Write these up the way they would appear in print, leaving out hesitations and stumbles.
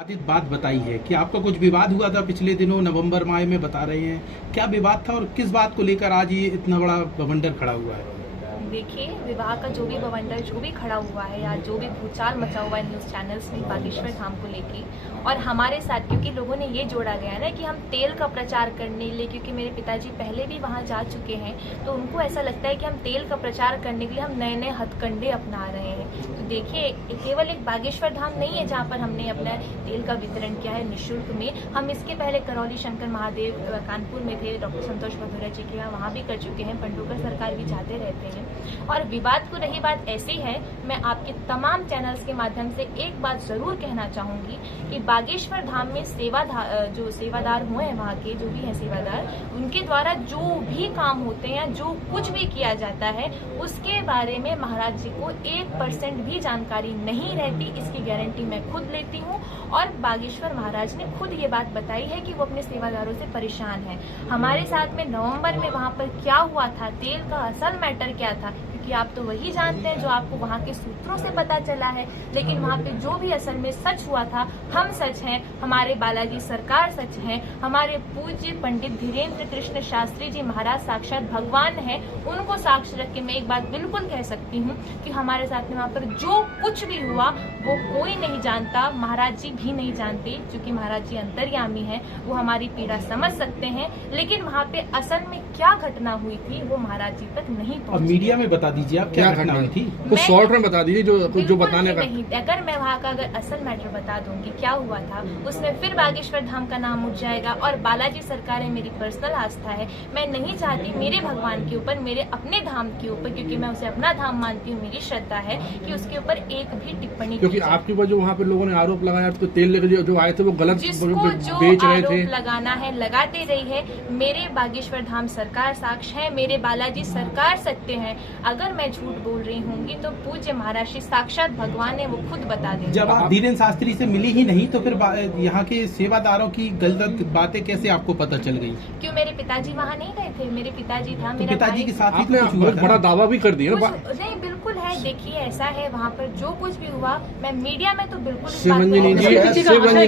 आदित बात बताई है कि आपका कुछ विवाद हुआ था पिछले दिनों नवंबर माह में, बता रहे हैं। क्या विवाद था और किस बात को लेकर आज ये इतना बड़ा बवंडर खड़ा हुआ है? देखिए, विवाह का जो भी बवंडर जो भी खड़ा हुआ है या जो भी भूचाल मचा हुआ है न्यूज़ चैनल्स में बागेश्वर धाम को लेके और हमारे साथ, क्योंकि लोगों ने ये जोड़ा गया ना कि हम तेल का प्रचार करने के लिए, क्योंकि मेरे पिताजी पहले भी वहाँ जा चुके हैं, तो उनको ऐसा लगता है कि हम तेल का प्रचार करने के लिए हम नए नए हथकंडे अपना रहे हैं। तो देखिए, केवल एक बागेश्वर धाम नहीं है जहाँ पर हमने अपना तेल का वितरण किया है निःशुल्क में। हम इसके पहले करौली शंकर महादेव कानपुर में थे, डॉक्टर संतोष भदौरिया जी के यहाँ, वहाँ भी कर चुके हैं। पंडोकर सरकार भी जाते रहते हैं। और विवाद को रही बात ऐसी है, मैं आपके तमाम चैनल्स के माध्यम से एक बात जरूर कहना चाहूंगी कि बागेश्वर धाम में जो सेवादार हुए हैं, वहाँ के जो भी हैं सेवादार, उनके द्वारा जो भी काम होते हैं, जो कुछ भी किया जाता है, उसके बारे में महाराज जी को 1% भी जानकारी नहीं रहती। इसकी गारंटी मैं खुद लेती हूँ। और बागेश्वर महाराज ने खुद ये बात बताई है कि वो अपने सेवादारों से परेशान है। हमारे साथ में नवंबर में वहाँ पर क्या हुआ था, तेल का असल मैटर क्या था, क्योंकि आप तो वही जानते हैं जो आपको वहाँ के सूत्रों से पता चला है। लेकिन वहाँ पे जो भी असल में सच हुआ था, हम सच हैं, हमारे बालाजी सरकार सच हैं, हमारे पूज्य पंडित धीरेन्द्र कृष्ण शास्त्री जी महाराज साक्षात भगवान हैं। उनको साक्ष्य रख के मैं एक बात बिल्कुल कह सकती हूँ कि हमारे साथ में वहाँ पर जो कुछ भी हुआ वो कोई नहीं जानता, महाराज जी भी नहीं जानते। क्योंकि महाराज जी अंतर्यामी हैं, वो हमारी पीड़ा समझ सकते हैं, लेकिन वहाँ पे असल में क्या घटना हुई थी वो महाराज जी तक नहीं पहुँची। मीडिया में बता दीजिए आप क्या घटना हुई थी, कुछ शॉर्ट में बता दीजिए जो बताने का। नहीं, अगर मैं वहाँ का अगर असल मैटर बता दूंगी क्या हुआ था, उसमें फिर बागेश्वर धाम का नाम उठ जाएगा। और बालाजी सरकार मेरी पर्सनल आस्था है। मैं नहीं चाहती मेरे भगवान के ऊपर, मेरे अपने धाम के ऊपर, क्योंकि मैं उसे अपना धाम मानती हूँ, मेरी श्रद्धा है, कि उसके ऊपर एक भी टिप्पणी, क्योंकि आपके ऊपर जो वहाँ पे लोगों ने आरोप लगाया तो तेल लेकर जो आए थे वो गलत जिसको जो बेच रहे थे। लगाना है लगाते रही है। मेरे बागेश्वर धाम सरकार साक्ष्य है, मेरे बालाजी सरकार सत्य है। अगर मैं झूठ बोल रही होंगी तो पूज्य महाराज श्री साक्षात भगवान है, वो खुद बता देंगे। जब आप धीरेन्द्र शास्त्री से मिली ही नहीं तो फिर यहाँ के सेवादारों की गलत बातें कैसे आपको पता चल गई? क्यों मेरे पिताजी वहाँ नहीं गए थे? मेरे पिताजी था, मेरा पिताजी के साथ ही आपने बहुत बड़ा दावा भी कर दिया। नहीं, बिल्कुल है। देखिए, ऐसा है, वहाँ पर जो कुछ भी हुआ, मैं मीडिया में तो बिल्कुल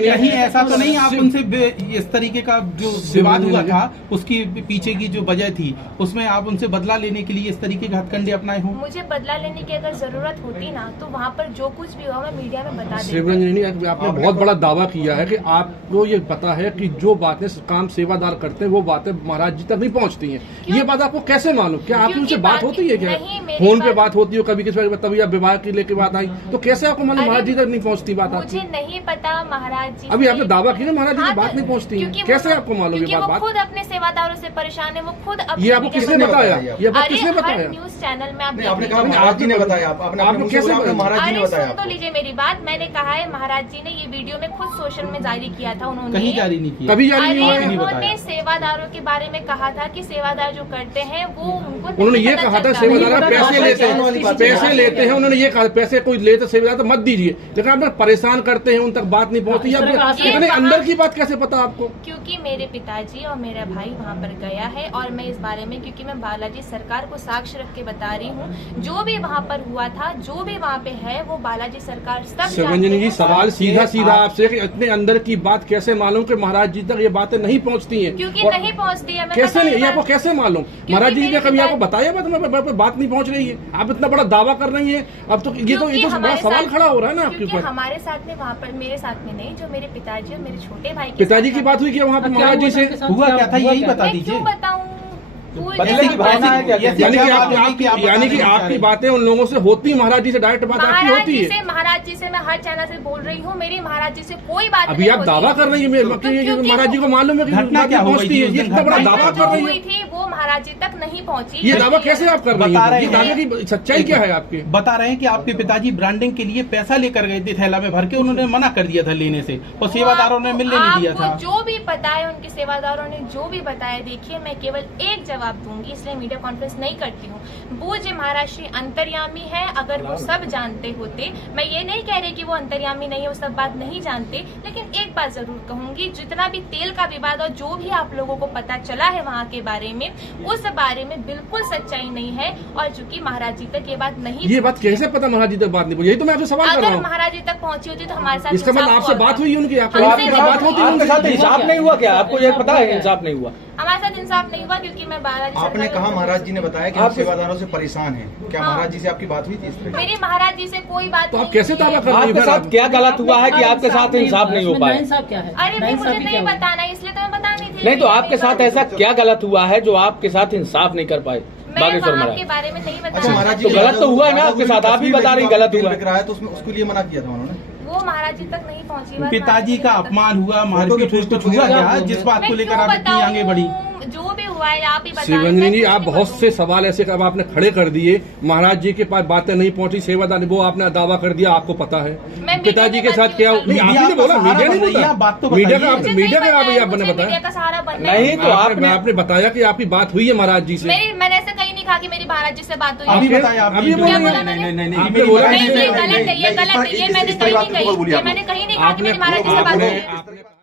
कहीं ऐसा तो नहीं आप उनसे इस तरीके का जो विवाद हुआ था उसकी पीछे की जो वजह थी, उसमें आप उनसे बदला लेने के लिए इस तरीके के हथकंडे अपनाए हों? मुझे बदला लेने की अगर जरूरत होती ना तो वहाँ पर जो कुछ भी हुआ मैं मीडिया में बता देती। शिवरंजनी, आपने बहुत बड़ा दावा किया है कि आपको ये पता है कि जो बातें काम सेवादार करते हैं वो बातें महाराज जी तक नहीं पहुँचती हैं। ये बात आपको कैसे मालूम? क्या आपकी उनसे बात होती है? क्या फोन पे बात होती है कभी किसी, तभी आप विवाह की लेके बात आई, तो कैसे आपको मालूम महाराज जी तक नहीं पहुँचती बात? मुझे नहीं पता महाराज जी। अभी आपने दावा किया ना महाराज जी की बात नहीं पहुँचती है, कैसे आपको मालूम ये बात? खुद अपने सेवादारों से परेशान है, वो खुद। ये आपको किसने बताया? ये आपको किसने बताया? न्यूज चैनल में आपने कहा महाराज जी ने बताया, आपने कैसे महाराज जी ने बताया? सुन तो लीजिए मेरी बात। मैंने कहा है महाराज जी ने ये वीडियो में खुद सोशल में जारी किया था। उन्होंने कहीं जारी नहीं किया, कभी जारी नहीं किया। उन्होंने सेवादारों के बारे में कहा था कि सेवादार जो करते हैं वो उनको, उन्होंने ये कहा था सेवादार पैसे लेते हैं। उन्होंने ये कहा पैसे कोई लेते सेवादार तो मत दीजिए, लेकिन आप परेशान करते हैं, उन तक बात नहीं पहुँचती। इतने अंदर की बात कैसे पता आपको? क्योंकि मेरे पिताजी और मेरा भाई वहाँ पर गया है और मैं इस बारे में, क्योंकि मैं बालाजी सरकार को साक्ष्य रख के बता रही हूँ, जो भी वहाँ पर हुआ था, जो भी वहाँ पे है, वो बालाजी सरकार सब। शिवरंजनी जी, सवाल सीधा आपसे कि इतने अंदर की बात कैसे मालूम कि महाराज जी तक ये बातें नहीं पहुँचती हैं? क्योंकि नहीं पहुँचती है। कैसे नहीं, ये आपको कैसे मालूम? महाराज जी ने कभी आपको बताया बात नहीं पहुँच रही है? आप इतना बड़ा दावा कर रही है, अब तो ये तो बड़ा सवाल खड़ा हो रहा है ना आपके ऊपर। हमारे साथ में वहाँ पर, मेरे साथ में नहीं, जो मेरे पिताजी और मेरे छोटे भाई पिताजी की बात हुई क्या वहाँ पे महाराज जी से? हुआ क्या था यही बता दीजिए। क्यों बताऊँ? यानी कि आपकी बातें उन लोगों से होती, महाराज जी से डायरेक्ट बात आपकी होती है? महाराज जी से मैं हर चैनल से बोल रही हूँ, मेरी महाराज जी से कोई बात अभी आप दावा कर रही है महाराज जी को मालूम है घटना क्या पहुँचती है? ये इतना बड़ा दावा कर रही थी, वो महाराज जी तक नहीं पहुँची। ये दावा कैसे आप कर रही हैं? ये दावे की सच्चाई क्या है आपकी? बता रहे हैं कि आपके पिताजी ब्रांडिंग के लिए पैसा लेकर गए थे थैला में भर के, उन्होंने मना कर दिया था लेने से, और सेवादारों ने मिलने नहीं दिया था। जो भी पता है, उनके सेवादारों ने जो भी बताया, देखिए मैं केवल एक जवाब दूंगी, इसलिए मीडिया कॉन्फ्रेंस नहीं करती हूँ। पूज्य महाराज श्री अंतर्यामी है, अगर वो सब जानते होते, मैं ये नहीं कह रही कि वो अंतर्यामी नहीं है, वो सब बात नहीं जानते, लेकिन एक बात जरूर कहूंगी, जितना भी तेल का विवाद और जो भी आप लोगों को पता चला है वहाँ के बारे में, उस बारे में बिल्कुल सच्चाई नहीं है। और चूंकि महाराज जी तक ये बात नहीं, ये बात कैसे पता महाराज जी तक बात नहीं पहुंची? यही तो मैं आपसे सवाल कर रहा अगर हूँ। महाराज जी तक पहुंची होती तो हमारे साथ इसका मतलब आपसे बात हुई उनकी, आपसे हमसे बात होती है आपके साथ इंसाफ नहीं हुआ क्या? आपको ये पता है इंसाफ नहीं हुआ? हमारे साथ इंसाफ नहीं हुआ क्योंकि मैं महाराज जी आपने कहा महाराज जी ने बताया कि आप सेवादारों से परेशान हैं। क्या महाराज जी से आपकी बात हुई थी इस तरह? मेरी महाराज जी से कोई बात तो आप नहीं कैसे हुई दावा है। कर रही आपके है? साथ क्या गलत हुआ है कि आपके साथ इंसाफ नहीं हो पाया? नाइंसाफ क्या है? अरे भाई मुझे नाइंसाफी क्या नहीं हुई? बताना, इसलिए तो मैं बता नहीं थी। नहीं तो आपके साथ ऐसा क्या गलत हुआ है जो आपके साथ इंसाफ नहीं कर पाए मैं बागेश्वर वहाँ महाराज? के बारे में नहीं अच्छा बता। महाराज जी तो गलत तो हुआ है ना आपके साथ, आप ही बता रही गलत हुआ। दिख रहा है तो उसमें उसके लिए मना किया था उन्होंने। वो महाराज जी तक नहीं पहुंची बात। पिताजी का अपमान हुआ, मारपीट फोटो कुछ हुआ क्या जिस बात को लेकर आप इतनी आगे बढ़ी? जो भी हुआ है आप ही बताएं। शिवरंजनी जी, मैं आप कुछ बहुत नहीं से सवाल ऐसे अब आपने खड़े कर दिए, महाराज जी के पास बातें नहीं पहुंची, सेवादार वो आपने दावा कर दिया, आपको पता है मैं पिताजी के मीडिया साथ क्या? में नहीं, मीडिया आपने बोला, का मीडिया सहारा नहीं बन रही है, बोला, आप बात तो मीडिया बताइए। का मुझे मीडिया नहीं का पता है, आपने मुझे बताया। मीडिया का सहारा बनना है। नहीं तो आपने बताया कि आपकी बात हुई है महाराज जी से। मैंने ऐसा कहीं नहीं कहा कि मेरी महाराज जी से बात हुई अभी है। बताया आप अभी क्या बोला बोला नहीं, मैंने? आपने बोला नहीं, नहीं, ये गलत है, ये गलत है, ये मैंने कहीं नहीं कही, ये मैंने कहीं नहीं कहा कि मेरी महाराज जी से बात हुई है। आपने